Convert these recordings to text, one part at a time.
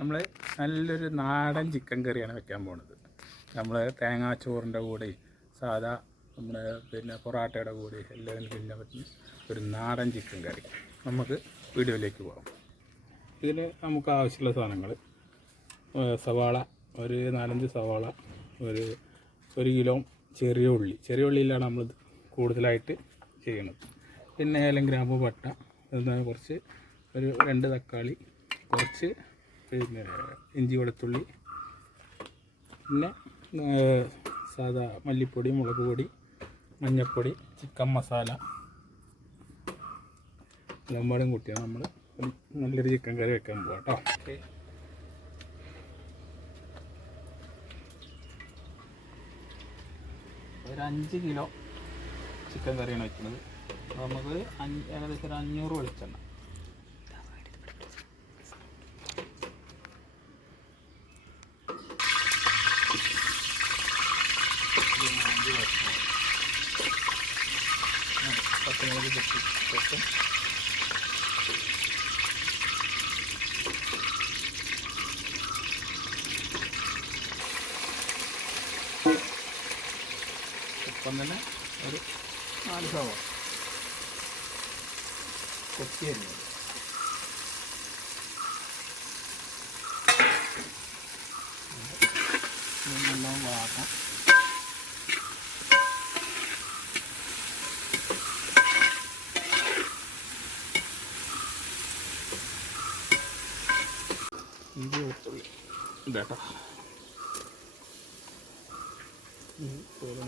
നമ്മൾ നല്ലൊരു നാടൻ ചിക്കൻ കറിയാണ് വെക്കാൻ പോകുന്നത്. നമ്മൾ തേങ്ങാച്ചോറിൻ്റെ കൂടെ സാധാ നമ്മുടെ പിന്നെ പൊറാട്ടയുടെ കൂടെ എല്ലാവരും തിന്നാൻ പറ്റുന്ന ഒരു നാടൻ ചിക്കൻ കറി. നമുക്ക് വീഡിയോയിലേക്ക് പോകാം. ഇതിന് നമുക്ക് ആവശ്യമുള്ള സാധനങ്ങൾ സവാള, ഒരു 4-5 സവാള, ഒരു കിലോ ചെറിയ ഉള്ളിയിലാണ് നമ്മൾ കൂടുതലായിട്ട് ചെയ്യണത്. പിന്നെ ഏലം, ഗ്രാമ്പു, പട്ട, കുറച്ച് ഒരു 2 തക്കാളി, കുറച്ച് പിന്നെ ഇഞ്ചി, വെളുത്തുള്ളി, പിന്നെ സാധാ മല്ലിപ്പൊടി, മുളക് പൊടി, മഞ്ഞൾപ്പൊടി, ചിക്കൻ മസാല എല്ലാം പാടും കൂട്ടിയാണ് നമ്മൾ നല്ലൊരു ചിക്കൻ കറി വെക്കാൻ പോകാം കേട്ടോ. ഓക്കെ, ഒരു 5 കിലോ ചിക്കൻ കറിയാണ് വെക്കുന്നത്. നമുക്ക് ഏകദേശം ഒരു 500 വെളിച്ചെണ്ണ, പച്ചമുളക് ശേഷം ഒപ്പം തന്നെ ഒരു 4 സവാള കൊത്തിയരിഞ്ഞത്, നല്ലോണം വാട്ടാം. ഇഞ്ചി, വെളുത്തുള്ളി ഇതാട്ടോ,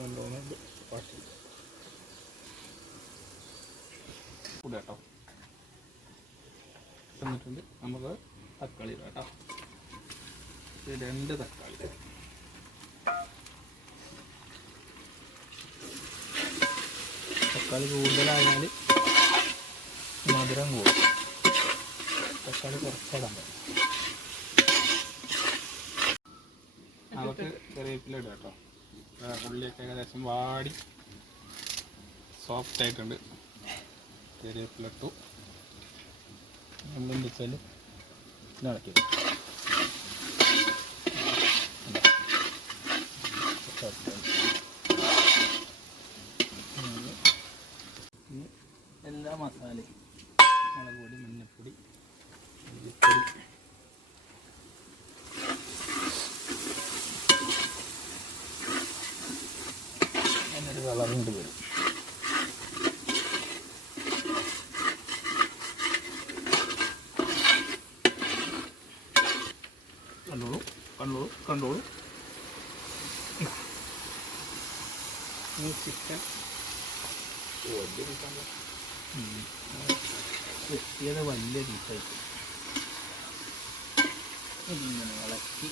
നല്ലോണം വാട്ടി ഇടാട്ടോ. എന്നിട്ടുണ്ട് നമുക്ക് തക്കാളി ഇടാട്ടോ. 2 തക്കാളി, തക്കാളി കൂടുതലായാൽ മധുരം കൂടും. തക്കാളി കുറച്ചിടാൻ പറ്റും. നമുക്ക് കറിവേപ്പില ഇടാം കേട്ടോ. ഉള്ളിയൊക്കെ ഏകദേശം വാടി സോഫ്റ്റ് ആയിട്ടുണ്ട്. കറിവേപ്പില ഇട്ടു. നമ്മളെന്ത് വെച്ചാൽ ഇളക്കി എല്ലാ മസാലയും മുളക് പൊടി, മഞ്ഞൾപ്പൊടി, മല്ലിപ്പൊടി, അങ്ങനൊരു കളറുണ്ട് വരും. കണ്ടോളൂ ചിക്കൻ വലിയ പീസായിട്ട് ഇങ്ങനെ ഇളക്കി